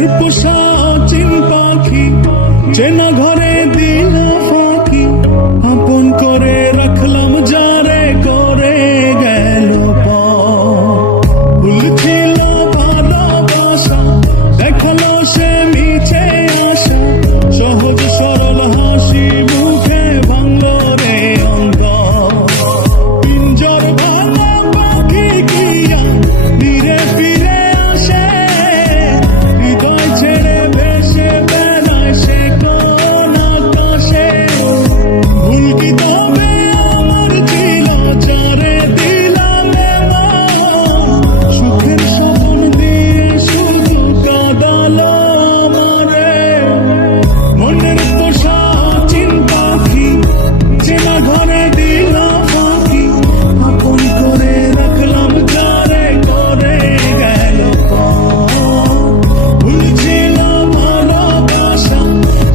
মনের পোষা অচিন পাখি চেনা ঘরে দিল ফাঁকি, আপন করে রাখলাম যারে করে গেল ভুল ছিল ভালোবাসা, দেখালো সে মিছে আশা, সহজ সরল হাসি মুখে ভাঙলো রে অন্তর। পিঞ্জর ভাঙা পাখি কিয়া ধীরে ফিরে আসে, হৃদয় ছেড়ে ভেসে বেড়ায় সে কোন আকাশে। ভুল কি তবে আমার ছিল যারে দিলাম এমন, সুখের স্বপ্ন দিয়ে শুধু কাঁদালো আমারে। মনের পোষা অচিন পাখি চেনা ঘরে দিল ফাঁকি, আপন করে রাখলাম যারে করে গেল ভুল ছিল ভালোবাসা,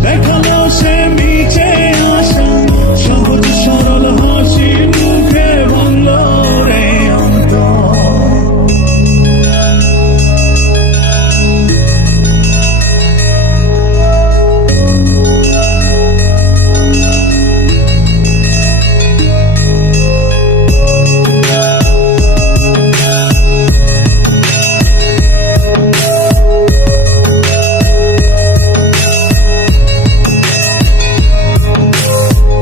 দেখালো সে মিছে আশা, সহজ সরল হাসি মুখে ভাঙলো রে অন্তর।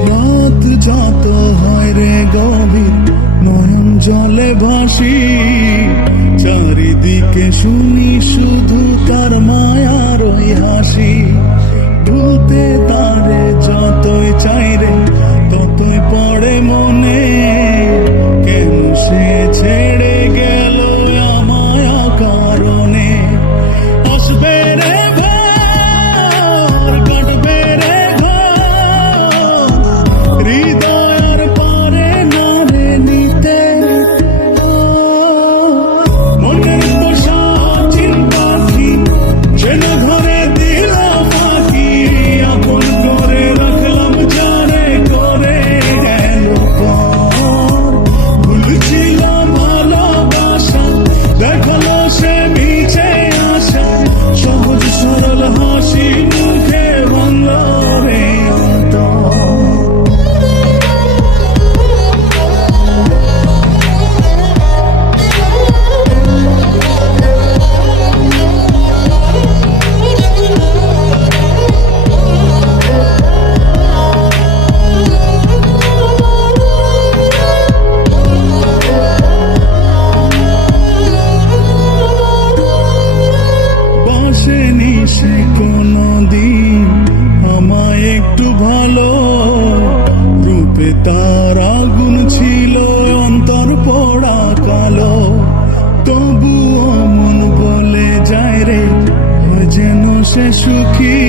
রাত যত হয় রে গভীর নয়ন জলে ভাসি, চারিদিকে শুনি শুধু তার মায়ার ওই হাসি। ভুলতে তারে যতই চাই রে ততই পড়ে মনে, কেন সে ছেড়ে গেল আমায় কারণে। আসবে রে ভোর, কাটবে রে ঘর, হৃদয়ের পরে নারে নিতে। মনের পোষা অচিন পাখি চেনা ঘরে দিল ফাঁকি, আপন করে রাখলাম যারে করে গেল পর। ভুল ছিল ভালোবাসা, দেখালো সে মিছে আশা, সহজ সরল হাসি মুখে ভাঙলো রে অন্তর। বাসেনি সে কোনদিন আমায় একটু ভালো, রূপে তার আগুন ছিল অন্তর পোড়া কালো। তবুও মন বলে যায় রে হয় যেন সে সুখী।